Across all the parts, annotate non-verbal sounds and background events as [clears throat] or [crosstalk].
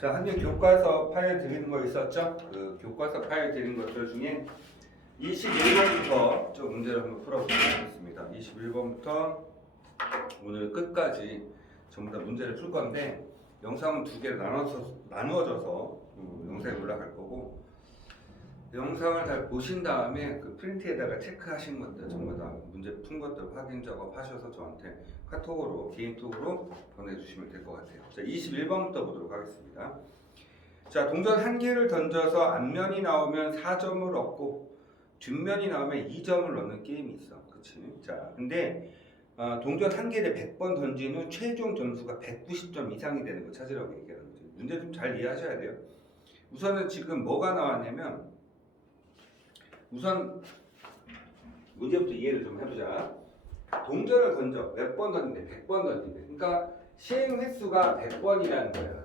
자, 한개 교과서 파일 드리는 거 있었죠? 그 교과서 파일 드린 것들 중에 21번부터 좀 문제를 한번 풀어보도록 하겠습니다. 21번부터 오늘 끝까지 전부 다 문제를 풀 건데 영상은 두 개로 나눠서 나누어져서 음, 영상에 올라갈 거고 영상을 잘 보신 다음에 그 프린트에다가 체크하신 것들 전부 다 문제 푼 것들 확인 작업하셔서 저한테 카톡으로 개인톡으로 보내주시면 될 것 같아요. 자, 21번부터 보도록 하겠습니다. 자, 동전 한 개를 던져서 앞면이 나오면 4점을 얻고 뒷면이 나오면 2점을 넣는 게임이 있어. 그치? 자, 근데 어, 동전 한 개를 100번 던진 후 최종 점수가 190점 이상이 되는 거 찾으라고 얘기하는 거죠. 문제 좀 잘 이해하셔야 돼요. 우선은 지금 뭐가 나왔냐면 우선 문제부터 이해를 좀 해보자. 동전을 던져 몇 번 던진대? 100번 던진대. 그러니까 시행 횟수가 100번이라는 거야.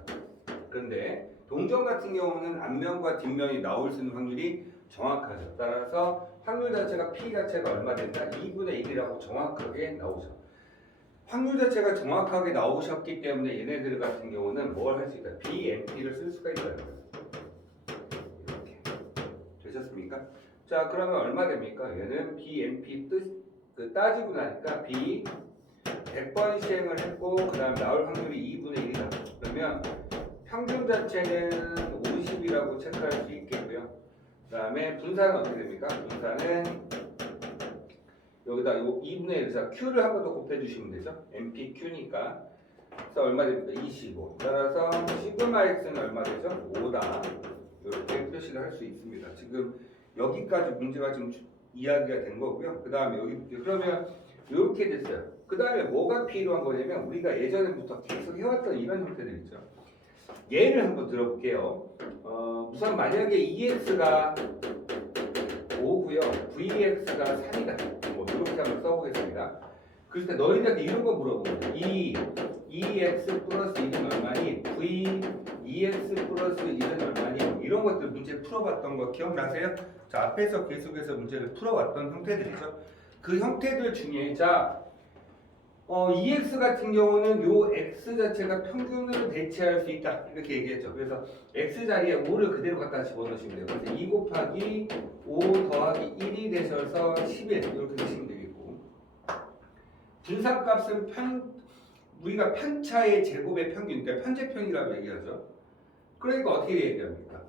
그런데 동전 같은 경우는 앞면과 뒷면이 나올 수 있는 확률이 정확하죠. 따라서 확률 자체가 P 자체가 얼마 된다? 2분의 1이라고 정확하게 나오죠. 확률 자체가 정확하게 나오셨기 때문에 얘네들 같은 경우는 뭘 할 수 있다? BMP를 쓸 수가 있어요. 이렇게 되셨습니까? 자 그러면 얼마 됩니까? 얘는 BMP 뜻 그 따지고 나니까 B 100번 시행을 했고 그 다음 나올 확률이 2분의 1이다. 그러면 평균 자체는 50이라고 체크할 수 있겠고요. 그 다음에 분산은 어떻게 됩니까? 분산은 여기다 요 2분의 1에서 Q를 한 번 더 곱해주시면 되죠. MPQ니까. 그래서 얼마 됩니까? 25. 따라서 시그마 X는 얼마 되죠? 5다. 이렇게 표시를 할 수 있습니다. 지금 여기까지 문제가 지금 주- 이야기가 된 거고요. 그 다음에 여기 그러면 이렇게 됐어요. 그 다음에 뭐가 필요한 거냐면 우리가 예전부터 계속 해왔던 이런 형태들 있죠. 예를 한번 들어볼게요. 어, 우선 만약에 EX가 5고요, VX가 3이다. 뭐 이렇게 한번 써보겠습니다. 그럴 때 너희들한테 이런 거 물어보거든. 이 EX 플러스 1은 얼마니? V EX 플러스 1은 얼마니? 뭐 이런 것들 문제 풀어봤던 거 기억나세요? 자 앞에서 계속해서 문제를 풀어왔던 형태들이죠. 그 형태들 중에 자 어, EX 같은 경우는 요 X 자체가 평균으로 대체할 수 있다 이렇게 얘기했죠. 그래서 X 자리에 5를 그대로 갖다 집어넣으시면 돼요. 그래서 2 곱하기 5 더하기 1이 되셔서 11 이렇게 되시면 되겠고 분산값은 편 우리가 편차의 제곱의 평균, 그러니까 편제평이라고 얘기하죠. 그러니까 어떻게 얘기합니까?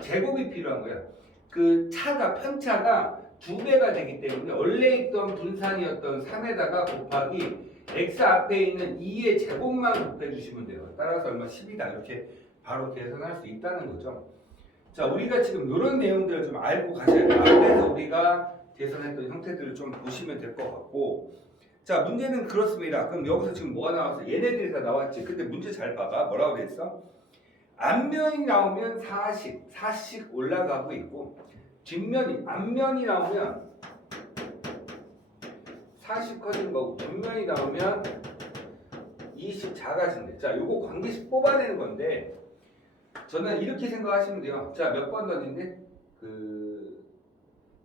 제곱이 필요한 거야. 그 차가 편차가 두 배가 되기 때문에 원래 있던 분산이었던 3에다가 곱하기 x 앞에 있는 2의 제곱만 곱해 주시면 돼요. 따라서 얼마 10이다 이렇게 바로 계산할 수 있다는 거죠. 자 우리가 지금 이런 내용들을 좀 알고 가셔야 돼요. 앞에서 우리가 계산했던 형태들을 좀 보시면 될 것 같고 자 문제는 그렇습니다. 그럼 여기서 지금 뭐가 나왔어? 얘네들이 다 나왔지. 근데 문제 잘 봐봐. 뭐라고 돼 있어? 앞면이 나오면 40, 4씩 올라가고 있고 뒷면이 앞면이 나오면 40 커지는 거고 뒷면이 나오면 20 작아진대. 자, 요거 관계식 뽑아내는 건데 저는 이렇게 생각하시면 돼요. 자, 몇 번 던진대? 그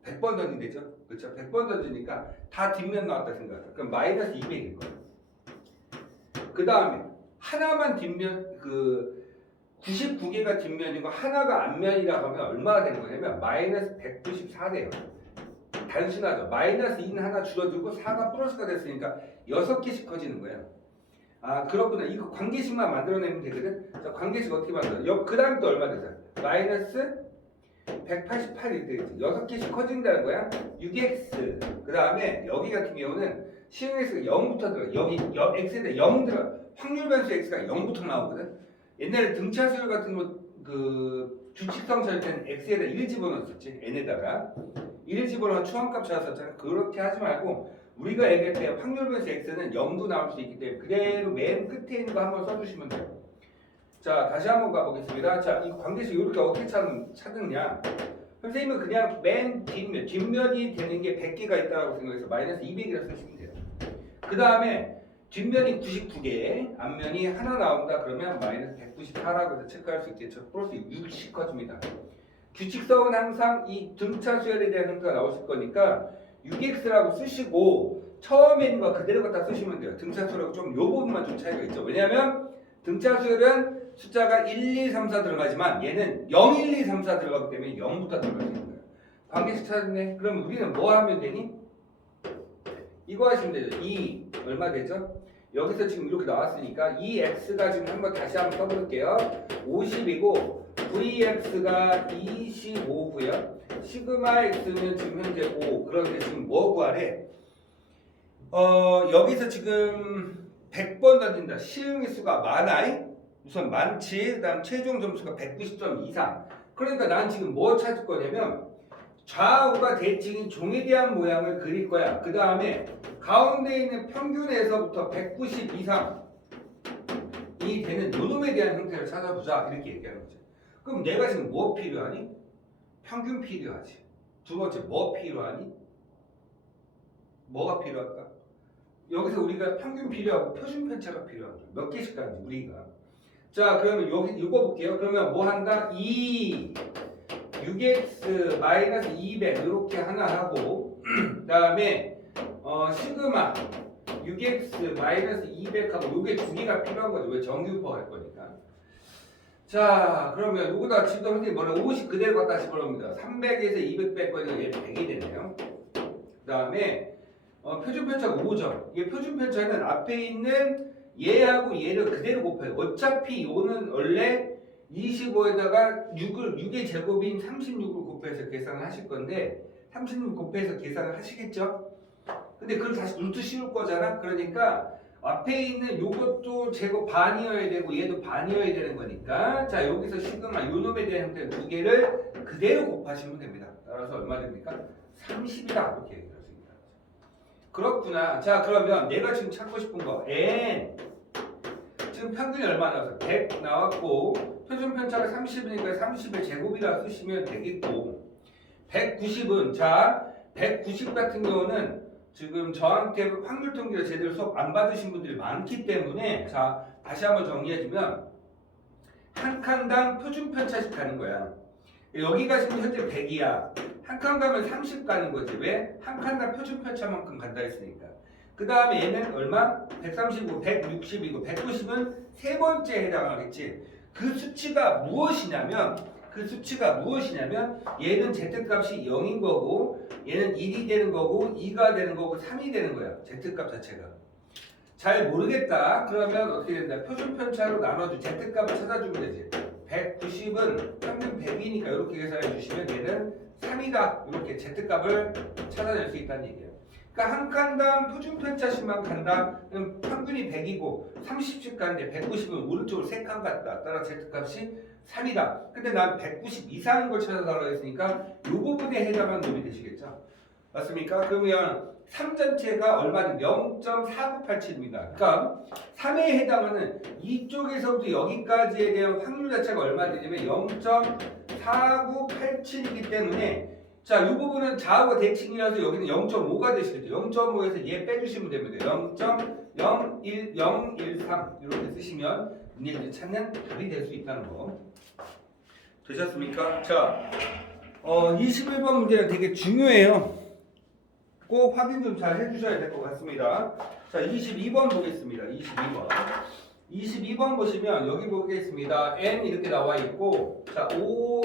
100번 던진대죠. 그렇죠? 100번 던지니까 다 뒷면 나왔다 생각하세요. 그럼 마이너스 200일 거예요. 그 다음에 하나만 뒷면 그 99개가 뒷면이고 하나가 앞면이라고 하면 얼마가 되는 거냐면 마이너스 194돼요. 단순하죠. 마이너스 2는 하나 줄어들고 4가 플러스가 됐으니까 6개씩 커지는 거예요. 아 그렇구나. 이거 관계식만 만들어내면 되거든. 자 관계식 어떻게 만들어? 그 다음 또 얼마 되죠? 마이너스 188이 되겠지. 6개씩 커진다는 거야. 6x. 그 다음에 여기 같은 경우는 시흥x가 0부터 들어. 여기 여, x에다 0 들어. 확률 변수 x가 0부터 나오거든. 옛날에 등차 수열 같은 거그 규칙성 잘 때는 x에다 1 집어넣었었지 n에다가. 1 집어넣어 추함값 찾았었잖아. 그렇게 하지 말고 우리가 얘기할 때 확률 변수 x는 0도 나올 수 있기 때문에 그대로 맨 끝에 있는 거 한번 써주시면 돼요. 자 다시 한번 가보겠습니다. 자이 관계식 이렇게 어떻게 찾는, 찾느냐. 선생님은 그냥 맨 뒷면 뒷면이 되는 게 100개가 있다고 생각해서 마이너스 200이라 쓰시면 돼요. 그 다음에 뒷면이 99개, 앞면이 하나 나온다 그러면 마이너스 194라고 해서 체크할 수 있겠죠. 플러스 60 커집니다. 규칙성은 항상 이 등차 수열에 대한 형태가 나오실 거니까 6x라고 쓰시고 처음에 있는 거 그대로 갖다 쓰시면 돼요. 등차 수열하고 좀 요 부분만 좀 차이가 있죠. 왜냐하면 등차 수열은 숫자가 1, 2, 3, 4 들어가지만 얘는 0, 1, 2, 3, 4 들어가기 때문에 0부터 들어가는 거예요. 관계식 찾았네. 그럼 우리는 뭐 하면 되니? 이거 하시면 되죠. 2 얼마 되죠? 여기서 지금 이렇게 나왔으니까 2x가 지금 한번 다시 한번 써볼게요. 50이고 vx가 25고요. 시그마 x는 지금 현재 5. 그런데 지금 뭐 구하래? 어 여기서 지금 100번 던진다. 시흥의 수가 많아이? 우선 많지. 그다음 최종 점수가 190점 이상. 그러니까 난 지금 뭐 찾을 거냐면 좌우가 대칭인 종에 대한 모양을 그릴 거야. 그 다음에 가운데 있는 평균에서부터 190 이상 이 되는 요놈에 대한 형태를 찾아보자. 이렇게 얘기하는 거지. 그럼 내가 지금 뭐 필요하니? 평균 필요하지. 두 번째 뭐 필요하니? 뭐가 필요할까? 여기서 우리가 평균 필요하고 표준 편차가 필요한 거야. 몇 개씩 가는지 우리가. 자, 그러면 여기 이거 볼게요. 그러면 뭐 한다? 2 6x 마이너스 200 이렇게 하나 하고 [clears throat] 그다음에 어 시그마 6x 마이너스 200 하고 요게 두 개가 필요한 거죠. 왜 정규법 할 거니까. 자, 그러면 요거다 지금 선생님 뭐라 50 그대로 갖다 집어넣습니다. 300에서 200 뺐거든요. 얘 100이 되네요. 그다음에 어, 표준 편차가 5점. 이게 표준 편차는 앞에 있는 얘하고 얘를 그대로 곱해요. 어차피 요는 원래 25에다가 6을 6의 제곱인 36을 곱해서 계산을 하실 건데 36 곱해서 계산을 하시겠죠? 근데 그걸 다시 루트 씌울 거잖아. 그러니까 앞에 있는 요것도 제곱 반이어야 되고 얘도 반이어야 되는 거니까 자 여기서 시그마 요 놈에 대한 형태 두 개를 그대로 곱하시면 됩니다. 따라서 얼마 됩니까? 30이다 이렇게 얘기할 수 있다. 그렇구나. 자 그러면 내가 지금 찾고 싶은 거 n 지금 평균이 얼마 나왔어? 100 나왔고 표준 편차가 30이니까 30의 제곱이라 쓰시면 되겠고 190은 자 190 같은 경우는 지금 저한테 확률 통계를 제대로 수업 안 받으신 분들이 많기 때문에 자 다시 한번 정리해주면 한 칸당 표준 편차씩 가는 거야. 여기가 지금 현재 100이야. 한 칸 가면 30 가는 거지. 왜? 한 칸당 표준 편차만큼 간다 했으니까. 그 다음에 얘는 얼마? 135, 160이고 190은 세 번째에 해당하겠지. 그 수치가 무엇이냐면 그 수치가 무엇이냐면 얘는 z값이 0인 거고 얘는 1이 되는 거고 2가 되는 거고 3이 되는 거야. z값 자체가. 잘 모르겠다. 그러면 어떻게 된다? 표준 편차로 나눠주 z값을 찾아주면 되지. 190은 평균 100이니까 이렇게 계산해 주시면 얘는 3이다. 이렇게 z값을 찾아낼 수 있다는 얘기예요. 그러니까 한 칸당 표준 편차씩만 간다. 평균이 100이고 30씩 가는데 190은 오른쪽으로 3칸 갔다. 따라 z값이 3이다. 근데 난 190 이상인 걸 찾아달라고 했으니까 이 부분에 해당하는 놈이 되시겠죠? 맞습니까? 그러면 3 전체가 얼마는 0.4987입니다. 그러니까 3에 해당하는 이쪽에서부터 여기까지에 대한 확률 자체가 얼마 되냐면 0.4987이기 때문에 자, 이 부분은 좌우가 대칭이라서 여기는 0.5가 되시겠죠. 0.5에서 얘 빼주시면 됩니다. 0.01013 이렇게 쓰시면 문제를 찾는 답이 될 수 있다는 거. 되셨습니까? 자, 어, 21번 문제는 되게 중요해요. 꼭 확인 좀 잘 해주셔야 될 것 같습니다. 자, 22번 보겠습니다. 22번. 22번 보시면 여기 보겠습니다. n 이렇게 나와 있고, 자, 5,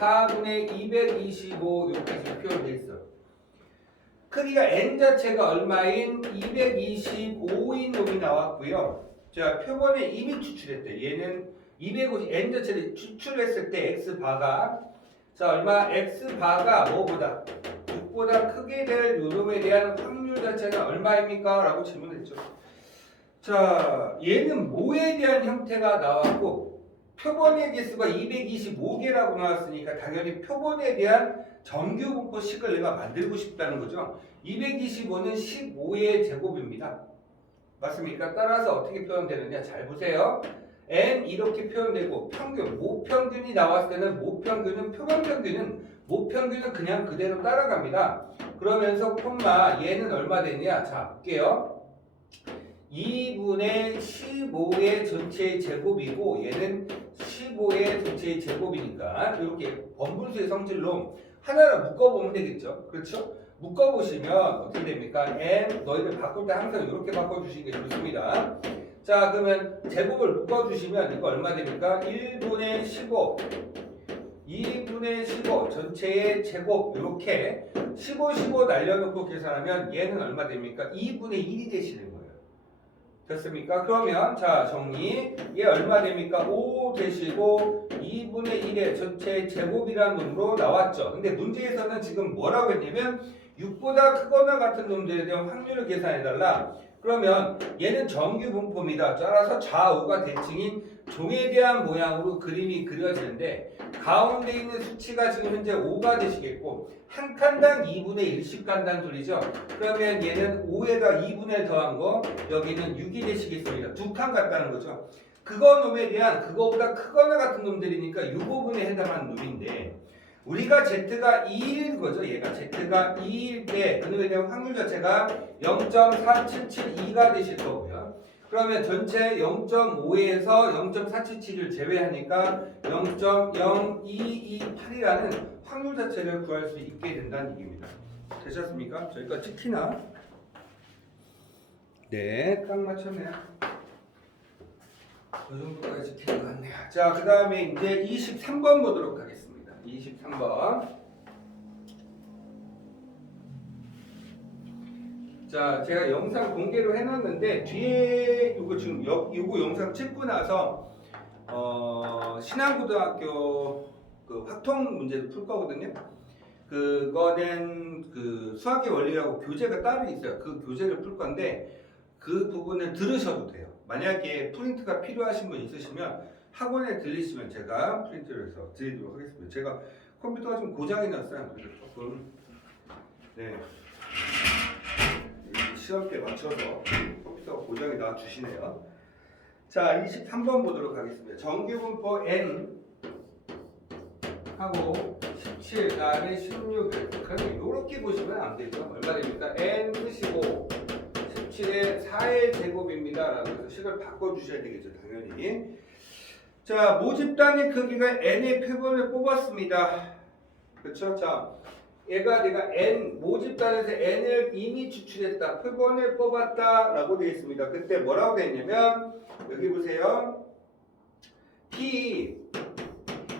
4분의 225 이렇게 지금 표현되어 있어. 크기가 n 자체가 얼마인 225인 놈이 나왔고요. 자, 표본에 이미 추출했대. 얘는 250 n 자체를 추출했을 때 x 바가 자 얼마 x 바가 뭐보다 6보다 크게 될 요놈에 대한 확률 자체가 얼마입니까? 라고 질문했죠. 자 얘는 뭐에 대한 형태가 나왔고 표본의 개수가 225개라고 나왔으니까 당연히 표본에 대한 정규 분포식을 내가 만들고 싶다는 거죠. 225는 15의 제곱입니다. 맞습니까? 따라서 어떻게 표현되느냐 잘 보세요. n 이렇게 표현되고 평균, 모평균이 나왔을 때는 모평균은 표본평균은 모평균은 그냥 그대로 따라갑니다. 그러면서 콤마 얘는 얼마 되냐? 자 볼게요. 2분의 15의 전체의 제곱이고 얘는 15의 전체의 제곱이니까 이렇게 번분수의 성질로 하나를 묶어보면 되겠죠. 그렇죠? 묶어보시면 어떻게 됩니까? n 너희들 바꿀 때 항상 이렇게 바꿔주시는 게 좋습니다. 자 그러면 제곱을 묶어주시면 이거 얼마 됩니까? 1분의 15 2분의 15 전체의 제곱 이렇게 15, 15 날려놓고 계산하면 얘는 얼마 됩니까? 2분의 1이 되시는 거예요. 됐습니까? 그러면 자 정리 얘 얼마 됩니까? 5 되시고 2분의 1의 전체 제곱이라는 놈으로 나왔죠. 근데 문제에서는 지금 뭐라고 했냐면 6보다 크거나 같은 놈들에 대한 확률을 계산해달라. 그러면 얘는 정규 분포입니다. 따라서 좌우가 대칭인 종에 대한 모양으로 그림이 그려지는데 가운데 있는 수치가 지금 현재 5가 되시겠고 한 칸당 2분의 1씩 간다는 소리죠. 그러면 얘는 5에다 2분의 더한 거 여기는 6이 되시겠습니다. 두 칸 같다는 거죠. 그거 놈에 대한 그거보다 크거나 같은 놈들이니까 이 부분에 해당하는 놈인데 우리가 z가 2일 거죠. 얘가 z가 2일 때 그놈에 대한 확률 자체가 0.4772가 되실 거고요. 그러면 전체 0.5에서 0.477을 제외하니까 0.0228이라는 확률 자체를 구할 수 있게 된다는 얘기입니다. 되셨습니까? 저희가 찍히나? 네, 딱 맞췄네요. 그 정도까지 것 같네요. 자, 그 다음에 이제 23번 보도록 하겠습니다. 23번. 자, 제가 영상 공개로 해놨는데 뒤에 이거 지금 여, 이거 영상 찍고 나서 어, 신안고등학교 그 확통 문제도 풀 거거든요. 그거는 그 수학의 원리라고 교재가 따로 있어요. 그 교재를 풀 건데 그 부분을 들으셔도 돼요. 만약에 프린트가 필요하신 분 있으시면 학원에 들리시면 제가 프린트를 해서 드리도록 하겠습니다. 제가 컴퓨터가 좀 고장이 났어요. 조금 네. 시간대 맞춰서 컴퓨터가 고장이 나 주시네요. 자, 23번 보도록 하겠습니다. 정규분포 n 하고 17 그다음에 16 그럼 이렇게 보시면 안 되죠. 얼마 됩니까? n 15 17의 4의 제곱입니다. 라고 해서 식을 바꿔 주셔야 되겠죠. 당연히. 자, 모집 단위 크기가 n의 표본을 뽑았습니다. 그렇죠? 자, 얘가 내가 n 모집단에서 n을 이미 추출했다 표본을 뽑았다 라고 되어 있습니다. 그때 뭐라고 되어 있냐면 여기 보세요. p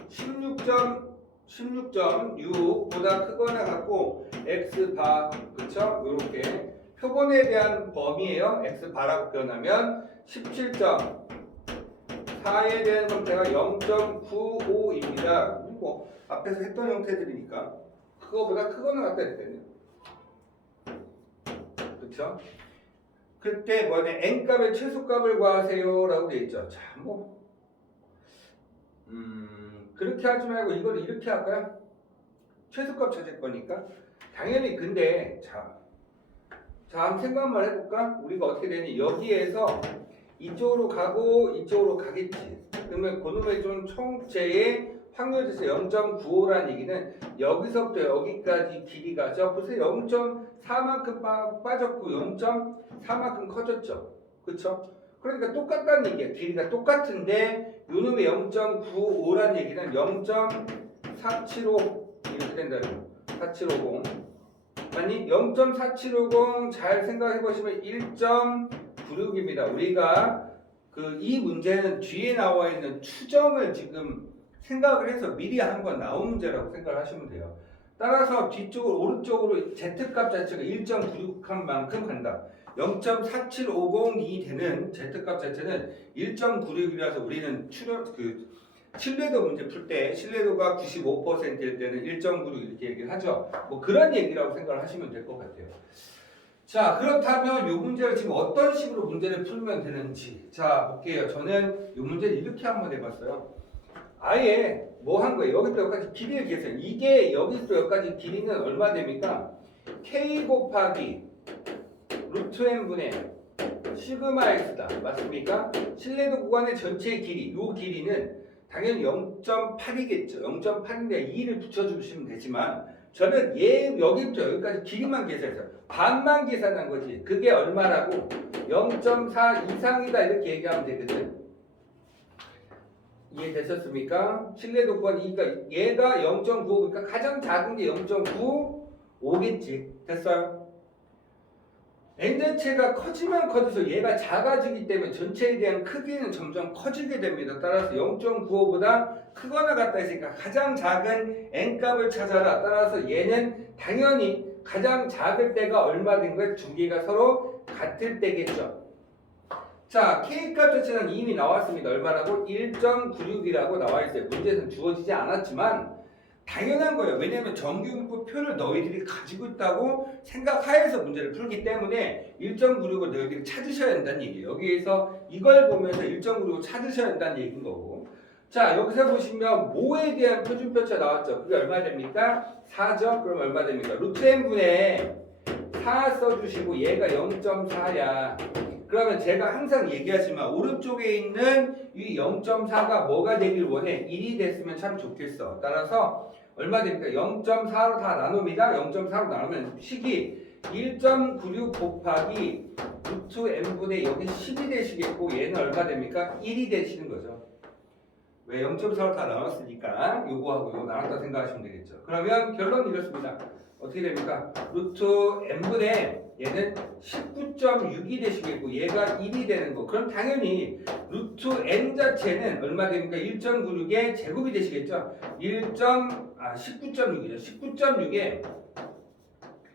16점 16.6보다 크거나 같고 x 바 그쵸? 이렇게 표본에 대한 범위예요. x 바라고 표현하면 17.4에 대한 형태가 0.95입니다. 뭐 앞에서 했던 형태들이니까. 그거보다 크거나 같다 했거든요. 그렇죠? 그때 뭐냐 n값의 최소값을 구하세요라고 돼 있죠. 자, 뭐 음, 그렇게 하지 말고 이걸 이렇게 할까요? 최소값 찾을 거니까 당연히 근데 자, 자 한번 생각만 해 볼까? 우리가 어떻게 되니 여기에서 이쪽으로 가고 이쪽으로 가겠지. 그러면 그놈의 좀 총체의 확률 자체 0.95라는 얘기는 여기서부터 여기까지 길이가 저 보세요 0.4만큼 빠, 빠졌고 0.4만큼 커졌죠. 그쵸? 그러니까 똑같다는 얘기야. 길이가 똑같은데 요놈의 0.95라는 얘기는 0.475 이렇게 된다는 거4750 아니 0.4750 잘 생각해 보시면 1.96입니다. 우리가 그 이 문제는 뒤에 나와 있는 추정을 지금 생각을 해서 미리 한건 나온 문제라고 생각을 하시면 돼요. 따라서 뒤쪽으로 오른쪽으로 Z값 자체가 1.96한 만큼 간다. 0.4750이 되는 Z값 자체는 1.96이라서 우리는 출현 그 신뢰도 문제 풀 때 신뢰도가 95%일 때는 1.96 이렇게 얘기를 하죠. 뭐 그런 얘기라고 생각을 하시면 될 것 같아요. 자 그렇다면 이 문제를 지금 어떤 식으로 문제를 풀면 되는지 자 볼게요. 저는 이 문제를 이렇게 한번 해봤어요. 아예 뭐 한 거예요? 여기서 여기까지 길이를 계산. 이게 여기서 여기까지 길이는 얼마 됩니까? k 곱하기 루트 n 분의 시그마 x다. 맞습니까? 신뢰도 구간의 전체 길이, 이 길이는 당연히 0.8이겠죠. 0.8인데 2를 붙여주시면 되지만 저는 얘 여기부터 여기까지 길이만 계산해서 반만 계산한 거지. 그게 얼마라고? 0.4 이상이다 이렇게 얘기하면 되거든. 이해되셨습니까? 신뢰도 구간 이니까 얘가 0.95니까 가장 작은 게 0.95겠지. 됐어요? n 자체가 커지면 커져서 얘가 작아지기 때문에 전체에 대한 크기는 점점 커지게 됩니다. 따라서 0.95보다 크거나 같다 했으니까 가장 작은 n 값을 찾아라. 따라서 얘는 당연히 가장 작을 때가 얼마 된 거예요? 두 개가 서로 같을 때겠죠. 자, k 값 자체는 이미 나왔습니다. 얼마라고? 1.96이라고 나와 있어요. 문제에서는 주어지지 않았지만 당연한 거예요. 왜냐하면 정규분포 표를 너희들이 가지고 있다고 생각하에서 문제를 풀기 때문에 1.96을 너희들이 찾으셔야 한다는 얘기예요. 여기에서 이걸 보면서 1.96을 찾으셔야 한다는 얘기인 거고. 자, 여기서 보시면 모에 대한 표준표차 나왔죠. 그게 얼마 됩니까? 4죠? 그럼 얼마 됩니까? 루트 n분의 4 써주시고 얘가 0.4야. 그러면 제가 항상 얘기하지만 오른쪽에 있는 이 0.4가 뭐가 되길 원해? 1이 됐으면 참 좋겠어. 따라서 얼마 됩니까? 0.4로 다 나눕니다. 0.4로 나누면 식이 1.96 곱하기 루트 n분의 여기 10이 되시겠고 얘는 얼마 됩니까? 1이 되시는 거죠. 왜 0.4로 다 나눴으니까 요거하고 요거 나눴다 생각하시면 되겠죠. 그러면 결론은 이렇습니다. 어떻게 됩니까? 루트 n분의 얘는 19.6이 되시겠고 얘가 1이 되는 거. 그럼 당연히 루트 n 자체는 얼마 됩니까? 1.96의 제곱이 되시겠죠? 1. 아 19.6이죠. 19.6에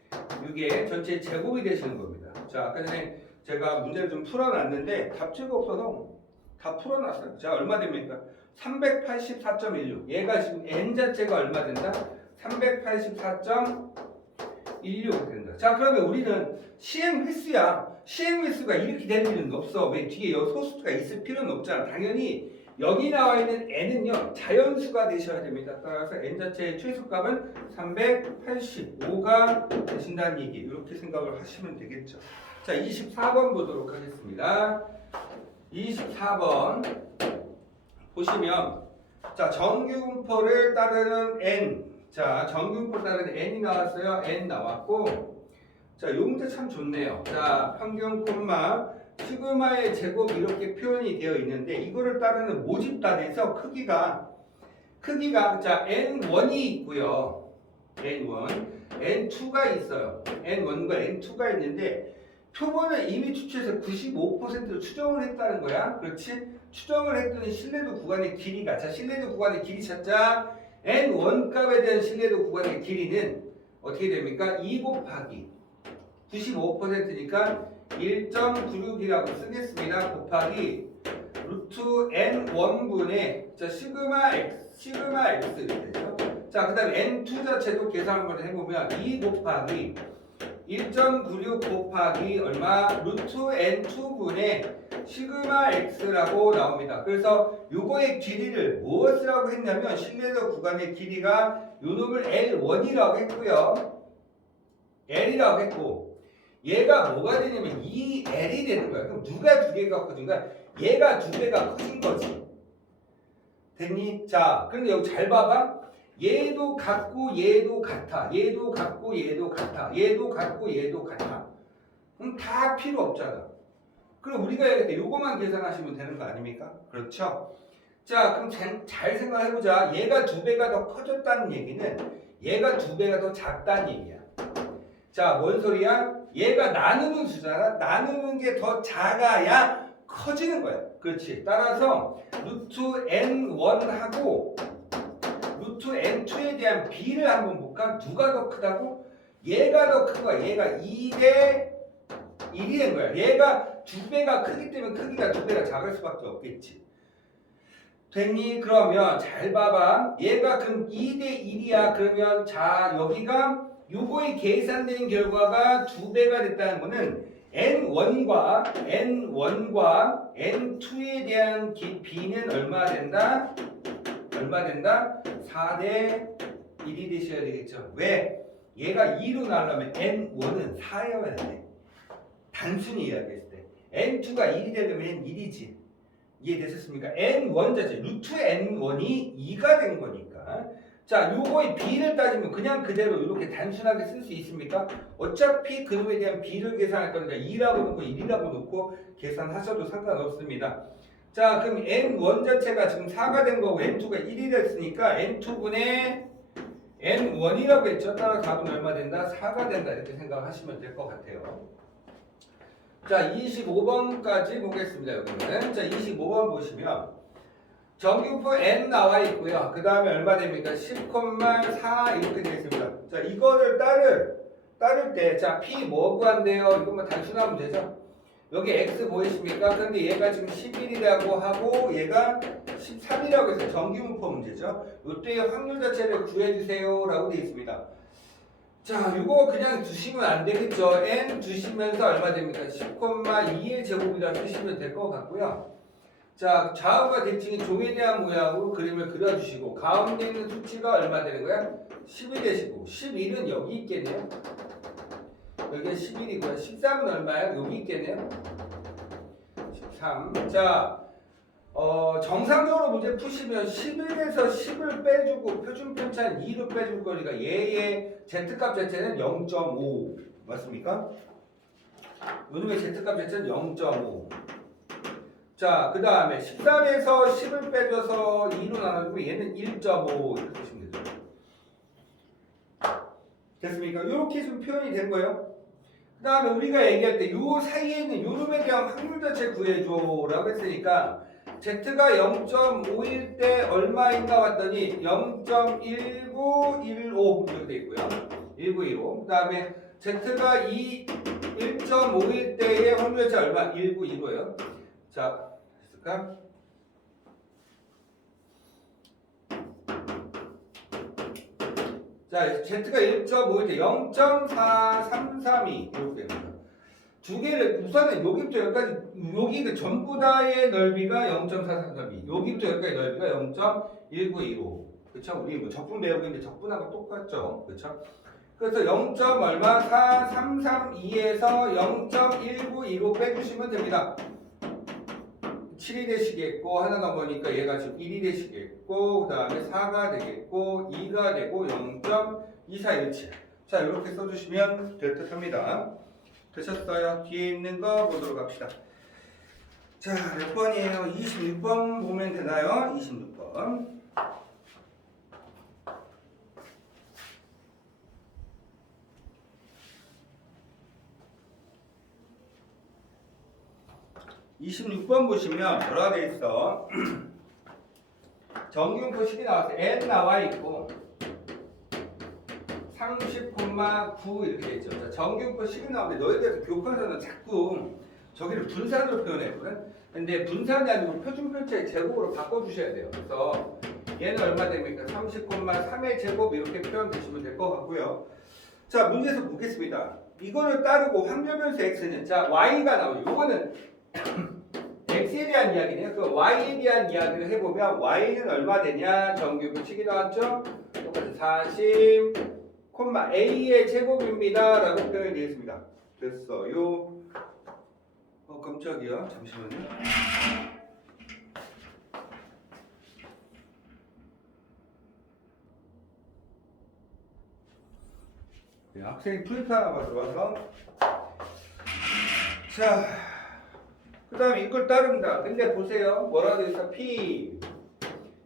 6의 전체 제곱이 되시는 겁니다. 자, 아까 전에 제가 문제를 좀 풀어놨는데 답지가 없어서 다 풀어놨어요. 자, 얼마 됩니까? 384.16. 얘가 지금 n 자체가 얼마 된다? 384.16 된다. 자, 그러면 우리는 시행 횟수야. 시행 횟수가 이렇게 되는 일은 없어. 왜 뒤에 여 소수가 있을 필요는 없잖아. 당연히 여기 나와 있는 n은요 자연수가 되셔야 됩니다. 따라서 n 자체의 최소값은 385가 되신다는 얘기. 이렇게 생각을 하시면 되겠죠. 자, 24번 보도록 하겠습니다. 24번 보시면 자 정규분포를 따르는 n 자 정규분포 따르는 n이 나왔어요. n 나왔고 자 용제 참 좋네요. 자 평균 콤마 시그마의 제곱 이렇게 표현이 되어 있는데 이거를 따르는 모집단에서 크기가 크기가 자 n1이 있고요. n1 n2가 있어요. n1과 n2가 있는데 표본을 이미 추출해서 95%로 추정을 했다는 거야. 그렇지? 추정을 했더니 신뢰도 구간의 길이가 자 신뢰도 구간의 길이 찾자 n1 값에 대한 신뢰도 구간의 길이는 어떻게 됩니까? 2 곱하기 95%니까 1.96이라고 쓰겠습니다. 곱하기 루트 n1분의 자 시그마 x 시그마 x 되죠. 자 그다음에 n2 자체도 계산 한번 해보면 2 곱하기 1.96 곱하기 얼마 루트 n2분의 시그마 x라고 나옵니다. 그래서 요거의 길이를 무엇이라고 했냐면 신뢰도 구간의 길이가 요 놈을 L1이라고 했고요. L이라고 했고 얘가 뭐가 되냐면 2L이 되는 거야. 그럼 누가 두 개가 커진 거야? 얘가 두 배가 커진 거지. 됐니? 자, 그런데 여기 잘 봐봐. 얘도 같고 얘도 같아. 얘도 같고 얘도 같아. 얘도 같고 얘도 같아. 그럼 다 필요 없잖아. 그럼 우리가. 요거만 계산하시면 되는 거 아닙니까? 그렇죠? 자, 그럼 잘, 잘 생각해보자. 얘가 두 배가 더 커졌다는 얘기는 얘가 두 배가 더 작다는 얘기야. 자, 뭔 소리야? 얘가 나누는 수잖아. 나누는 게 더 작아야 커지는 거야. 그렇지. 따라서 루트 n1하고 루트 n2에 대한 비를 한번 볼까? 누가 더 크다고? 얘가 더 큰 거야. 얘가 2대 1이 된 거야. 얘가 두 배가 크기 때문에 크기가 두 배가 작을 수밖에 없겠지. 됐니? 그러면 잘 봐봐. 얘가 그럼 2대 1이야. 그러면 자 여기가 요거의 계산된 결과가 두 배가 됐다는 거는 n1과 n1과 n2에 대한 기- 비는 얼마 된다? 얼마 된다? 4대 1이 되셔야 되겠죠. 왜? 얘가 2로 나오려면 n1은 4여야 돼. 단순히 이야기했을 때 n2가 1이 되려면 1이지. 이해되셨습니까? n1 자체 루트 n1이 2가 된 거니까. 자, 요거의 b를 따지면 그냥 그대로 이렇게 단순하게 쓸 수 있습니까? 어차피 그놈에 대한 b를 계산할 거니까 2라고 놓고 1이라고 놓고 계산하셔도 상관없습니다. 자, 그럼 n1 자체가 지금 4가 된 거고 n2가 1이 됐으니까 n2분의 n1이라고 했죠. 따라 답은 얼마 된다? 4가 된다. 이렇게 생각하시면 될 것 같아요. 자, 25번까지 보겠습니다. 여기는. 자, 25번 보시면 정규표 n 나와 있고요. 그 다음에 얼마 됩니까? 10,4 이렇게 되겠습니다. 자, 이거를 따를 따를 때, 자, p 뭐 구한대요? 이거만 단순하면 되죠. 여기 x 보이십니까? 근데 얘가 지금 11이라고 하고 얘가 13이라고 해서 정규문법 문제죠. 이때의 확률 자체를 구해주세요 라고 되어 있습니다. 자, 이거 그냥 두시면 안 되겠죠. n 두시면서 얼마 됩니까? 10,2의 제곱이라 쓰시면 될 것 같고요. 자, 좌우가 대칭이 종에 대한 모양으로 그림을 그려주시고 가운데 있는 수치가 얼마 되는 거야? 10이 되시고 11은 여기 있겠네요. 여기가 11이고요. 13은 얼마예요? 여기 있겠네요. 13. 자, 어, 정상적으로 문제 푸시면 11에서 10을 빼주고 표준 편차는 2로 빼줄 거니까 얘의 z값 자체는 0.5 맞습니까? 요놈의 z값 자체는 0.5 자, 그 다음에 13에서 10을 빼줘서 2로 나눠주고 얘는 1.5 이렇게 보시면 되죠. 됐습니까? 이렇게 좀 표현이 된 거예요. 그 다음에 우리가 얘기할 때 요 사이에 있는 요 놈에 대한 확률 자체 구해줘라고 했으니까 Z가 0.5일 때 얼마인가 봤더니 0.1915 이렇게 돼 있고요. 1915. 그 다음에 Z가 2 1.5일 때의 확률 자체 얼마? 1915예요. 자, 됐을까? 자, Z가 1.5일 때 0.4332 이렇게 됩니다. 두 개를 우선은 여기부터 여기까지 여기 그 전부 다의 넓이가 0.4332 여기부터 여기까지 넓이가 0.1915 그쵸? 우리 뭐 적분 배우기인데 적분하고 똑같죠 그쵸? 그래서 0. 얼마 4332에서 0.1915 빼주시면 됩니다 7이 되시겠고 하나 넘으니까 얘가 지금 1이 되시겠고 그 다음에 4가 되겠고 2가 되고 0.2417 자 이렇게 써주시면 될 듯 합니다 되셨어요? 뒤에 있는 거 보도록 합시다 자 몇 번이에요? 26번 보면 되나요? 26번 26번 보시면 뭐라 돼 있어? [clears throat] 정규표식이 나왔어요. n 나와 있고 30,9 이렇게 돼 있죠. 자, 정규표식이 나오는데 너희들 교과서는 자꾸 저기를 분산으로 표현했거든. 근데 분산이 아니고 표준편차의 제곱으로 바꿔주셔야 돼요. 그래서 얘는 얼마 됩니까? 30,3의 제곱 이렇게 표현되시면 될 것 같고요. 자 문제에서 보겠습니다. 이거를 따르고 확률변수 x는 자 y가 나오죠. 이거는 x에 대한 이야기네요. 그 y에 대한 이야기를 해보면 y는 얼마 되냐? 정규 규칙이 나왔죠? 똑같이 40, 콤마 a의 제곱입니다. 라고 표현이 되겠습니다. 됐어요. 어 깜짝이야. 잠시만요. 네, 학생이 프린트 하나가 들어와서 자, 그 다음에 이걸 따릅니다. 근데 보세요. 뭐라고 되어 있어? P.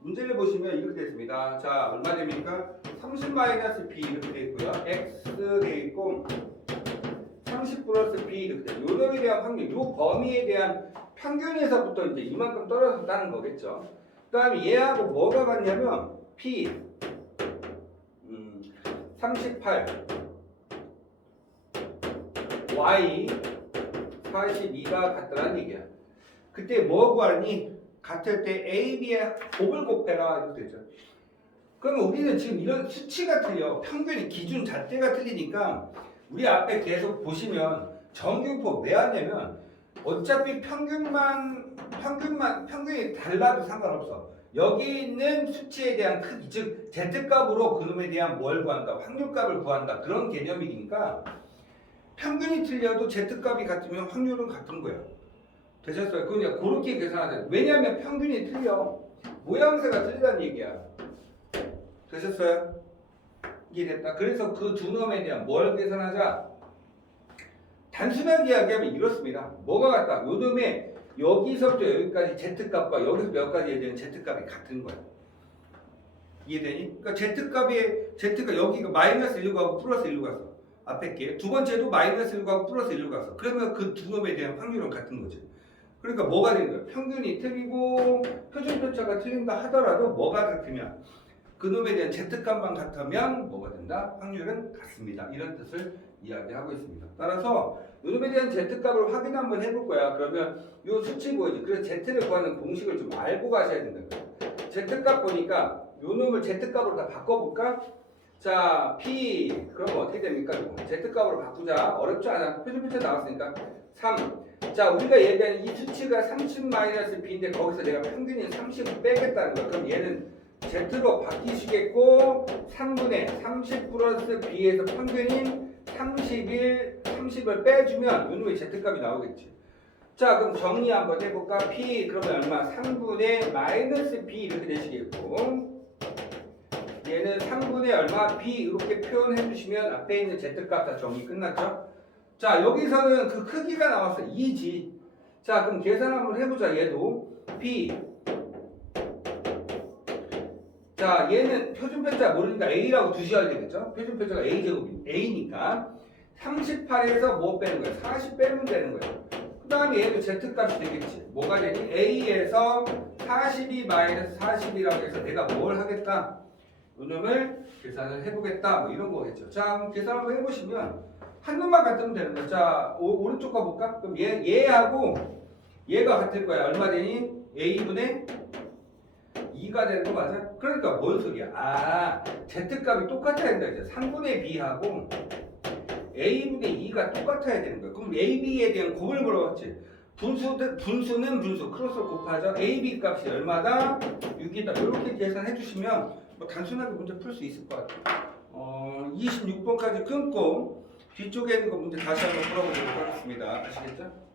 문제를 보시면 이렇게 됐습니다. 자, 얼마 됩니까? 30 마이너스 B 이렇게 되어 있고요. X 되어 있고, 30 플러스 B 이렇게 돼요. 요 놈에 대한 확률, 요 범위에 대한 평균에서부터 이제 이만큼 떨어졌다는 거겠죠. 그 다음에 얘하고 뭐가 같냐면, P. 음, 38. Y. 42가 같다는 얘기야. 그때 뭐 구하니? 같을 때 A, B의 곱을 곱해라 이렇게 되죠. 그러면 우리는 지금 이런 수치가 틀려. 평균이 기준 잣대가 틀리니까 우리 앞에 계속 보시면 정규법 왜 하냐면 어차피 평균만 평균만 평균이 달라도 상관없어. 여기 있는 수치에 대한 크기 즉 Z값으로 그놈에 대한 뭘 구한다 확률값을 구한다 그런 개념이니까 평균이 틀려도 Z값이 같으면 확률은 같은 거야. 되셨어요? 그냥 그렇게 계산하세요. 왜냐하면 평균이 틀려. 모양새가 틀리다는 얘기야. 되셨어요? 이해됐다. 그래서 그 두 놈에 대한 뭘 계산하자? 단순하게 이야기하면 이렇습니다. 뭐가 같다? 요 놈에 여기서부터 여기까지 Z값과 여기서 몇 가지에 대한 Z값이 같은 거야. 이해되니? 그러니까 Z값이 Z가 여기가 마이너스 1로 가고 플러스 1로 갔어. 앞에 게. 두 번째도 마이너스 1과 플러스 1로 갔어. 그러면 그 두 놈에 대한 확률은 같은 거지. 그러니까 뭐가 되는 거야? 평균이 틀리고 표준 편차가 틀린다 하더라도 뭐가 같으면 그 놈에 대한 z값만 같으면 뭐가 된다? 확률은 같습니다. 이런 뜻을 이야기하고 있습니다. 따라서 이 놈에 대한 z값을 확인 한번 해볼 거야. 그러면 요 수치 보이지? 그래서 z를 구하는 공식을 좀 알고 가셔야 된다. z값 보니까 요 놈을 z값으로 다 바꿔볼까? 자, p 그럼 어떻게 됩니까? z값으로 바꾸자. 어렵지 않아. 표준 편차 나왔으니까 3. 자, 우리가 얘기한 이 수치가 30-b인데 거기서 내가 평균인 30을 빼겠다는 거야. 그럼 얘는 z로 바뀌시겠고 3분의 30 플러스 b에서 평균인 31, 30을 빼주면 요놈의 z값이 나오겠지. 자, 그럼 정리 한번 해볼까? p 그러면 얼마? 3분의 마이너스 b 이렇게 되시겠고 얘는 3분의 얼마 b 이렇게 표현해 주시면 앞에 있는 z값 다 정리 끝났죠? 자, 여기서는 그 크기가 나왔어. 2g. 자, 그럼 계산 한번 해보자. 얘도 b 자, 얘는 표준 편차 모르니까 a라고 두셔야 되겠죠? 표준 편차가 a 제곱이 a니까 38에서 뭐 빼는 거야? 40 빼면 되는 거야. 그 다음에 얘도 z값이 되겠지. 뭐가 되니? a에서 42 마이너스 40이라고 해서 내가 뭘 하겠다? 요놈을 계산을 해보겠다. 뭐 이런 거겠죠. 자, 계산 한번 해보시면 한 놈만 같으면 되는 거야. 자, 오, 오른쪽 거 볼까? 그럼 얘, 얘하고 얘가 같을 거야. 얼마 되니? a분의 2가 되는 거 맞아? 그러니까 뭔 소리야? 아, z값이 똑같아야 된다. 이제 3분의 b하고 a분의 2가 똑같아야 되는 거야. 그럼 a, b에 대한 곱을 물어봤지. 분수, 분수는 분수, 크로스로 곱하죠. a, b 값이 얼마다? 6이다. 이렇게 계산해 주시면 뭐 단순하게 문제 풀 수 있을 것 같아요. 어, 26번까지 끊고 뒤쪽에 있는 거 문제 다시 한번 풀어보도록 하겠습니다. 아시겠죠?